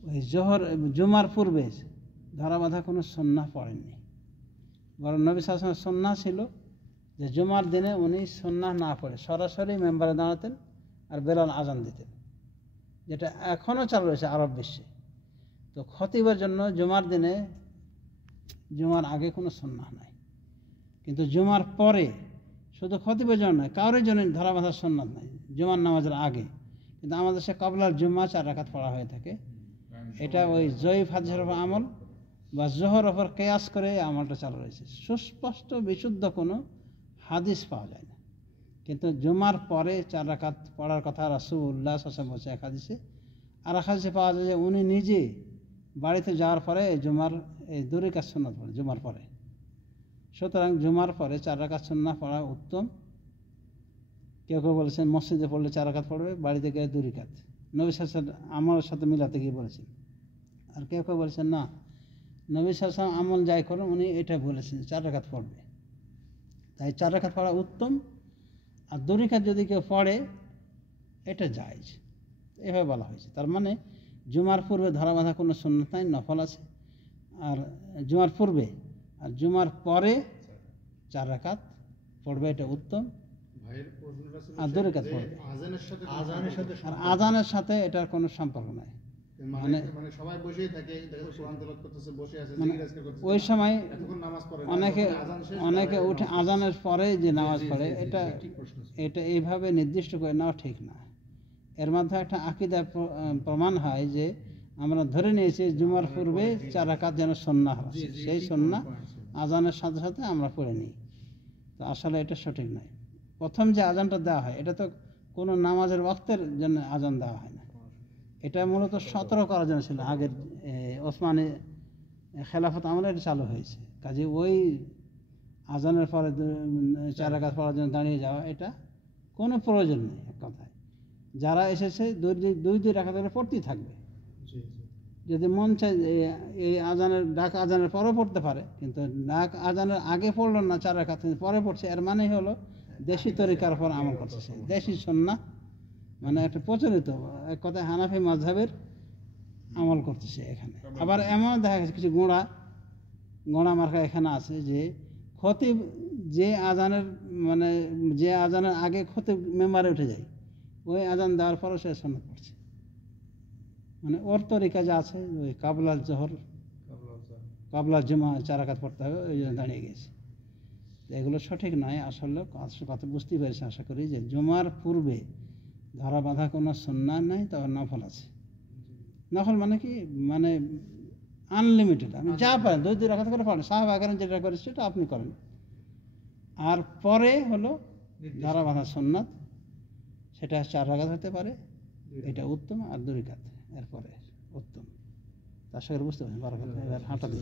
ওই জোহর জুমার পূর্বে ধরা বাঁধা কোনো সুন্নাহ পড়েননি, বরং নবী সাল্লাল্লাহু আলাইহি ওয়াসাল্লামের সুন্নাহ ছিল যে জুমার দিনে উনি সুন্নাহ না পড়ে সরাসরি মেম্বারে দাঁড়াতেন আর বেলাল আজান দিতেন, যেটা এখনও চালু রয়েছে আরব বিশ্বে। তো খতিবের জন্য জুমার দিনে জুমার আগে কোনো সুন্নাহ নাই, কিন্তু জুমার পরে শুধু খতিবের জন্য নয়, কারোর জন্য ধরা বাঁধার সুন্নাত নাই জুমার নামাজের আগে। কিন্তু আমাদের সে কবলার জুম্মা 4 রাকাত পড়া হয়ে থাকে। এটা ওই জয়ীফ হাদিসের উপর আমল বা জোহর ওপর কেয়াস করে আমলটা চালু রয়েছে। সুস্পষ্ট বিশুদ্ধ কোনো হাদিস পাওয়া যায় না, কিন্তু জুমার পরে 4 রাকাত পড়ার কথা রাসূলুল্লাহ সাল্লাল্লাহু আলাইহি ওয়াসাল্লাম বলছে এক হাদিসে। আর এক হাদিসে পাওয়া যায় যে উনি নিজে বাড়িতে যাওয়ার পরে জুমার এই 2 রাকাত সুন্নাত পড়ে জুমার পরে। সুতরাং জুমার পরে 4 রাকাত সুন্নাহ পড়া উত্তম। কেউ কেউ বলেছেন মসজিদে পড়লে 4 রাকাত পড়বে, বাড়িতে গিয়ে 2 রাকাত, নবী সাল্লাল্লাহু আলাইহি ওয়াসাল্লাম আমলের সাথে মিলাতে গিয়ে বলেছেন। আর কেউ কেউ বলেছেন না, নবী সাল্লাল্লাহু আলাইহি ওয়াসাল্লাম আমল যাই করুন উনি এটা বলেছেন 4 রাকাত পড়বে, তাই 4 রাকাত পড়া উত্তম। আর 2 রাকাত যদি কেউ পড়ে এটা জায়েজ, এভাবে বলা হয়েছে। তার মানে জুমার পূর্বে ধরা বাঁধা কোনো সুন্নাত নাই, নফল আছে। আর জুমার পূর্বে আর জুমার পরে 4 রাকাত পড়বে, এটা উত্তম। আর 2 রাকাত পড়বে, আর আজানের সাথে এটার কোনো সম্পর্ক নাই। মানে সবাই বসেই থাকে, কোরআন তেলাওয়াত করতেছে, বসে আছে, জিকির করতেছে, ওই সময় এতক্ষণ নামাজ পড়ে অনেকে উঠে আজানের পরে যে নামাজ পড়ে, এটা এইভাবে নির্দিষ্ট করে নেওয়া ঠিক না। এর মাধ্যমে একটা আকীদা প্রমাণ হয় যে আমরা ধরে নিয়েছি জুমার পূর্বে 4 রাকাত যেন সুন্নাহ আছে, সেই সুন্নাহ আজানের সাথে সাথে আমরা পড়ে নিই। তো আসলে এটা সঠিক নয়। প্রথম যে আজানটা দেওয়া হয় এটা তো কোনো নামাজের ওয়াক্তের জন্য আজান দেওয়া হয় না, এটা মূলত সতর্ক করার জন্য ছিল। আগের ওসমানী খেলাফত আমলে এটা চালু হয়েছে। কাজে ওই আজানের পরে 4 রাকাত পড়ার জন্য দাঁড়িয়ে যাওয়া এটা কোনো প্রয়োজন নেই। এক কথায় যারা এসেছে 2 রাকাত করে পড়তেই থাকবে, যদি মন চায় এই আজানের ডাক আজানের পরে পড়তে পারে, কিন্তু ডাক আজানের আগে পড়লো না 4 রাকাত পরে পড়ছে, এর মানে হলো দেশি তরিকার উপর আমল করতেছে, দেশি সুন্নাহ, মানে একটা প্রচলিত এক কথায় হানাফি মাযহাবের আমল করতেছে এখানে। আবার এমন দেখা গেছে কিছু গোঁড়া মার্কা এখানে আছে যে খতিব যে আজানের মানে যে আজানের আগে খতিব মেম্বারে উঠে যায়, ওই আজান দেওয়ার পরও সে সুন্নাত পড়ছে। মানে ওর তরিকা যা আছে ওই কাবলা জোহর কাবলা জুমা 4 রাকাত পড়তে হবে, ওই জন্য দাঁড়িয়ে গেছে। এগুলো সঠিক নয়। আসলে কথা বুঝতেই পেরেছি আশা করি, যে জুমার পূর্বে ধরা বাঁধা কোনো সুন্নাহ নাই, তবে নফল আছে। নফল মানে কি, মানে আনলিমিটেড, আমি যা পারেন 2 রাকাত করে পড়েন, সাহাবা করেন যেটা করেছে সেটা আপনি করেন। আর পরে হলো ধরা বাঁধা সুন্নাত, সেটা 4 রাকাত হতে পারে, এটা উত্তম। আর 2 রাকাত এরপরে উত্তম। আশা করি বুঝতে পারছেন। বারাকাতুহু। এবার হাঁটা দিই।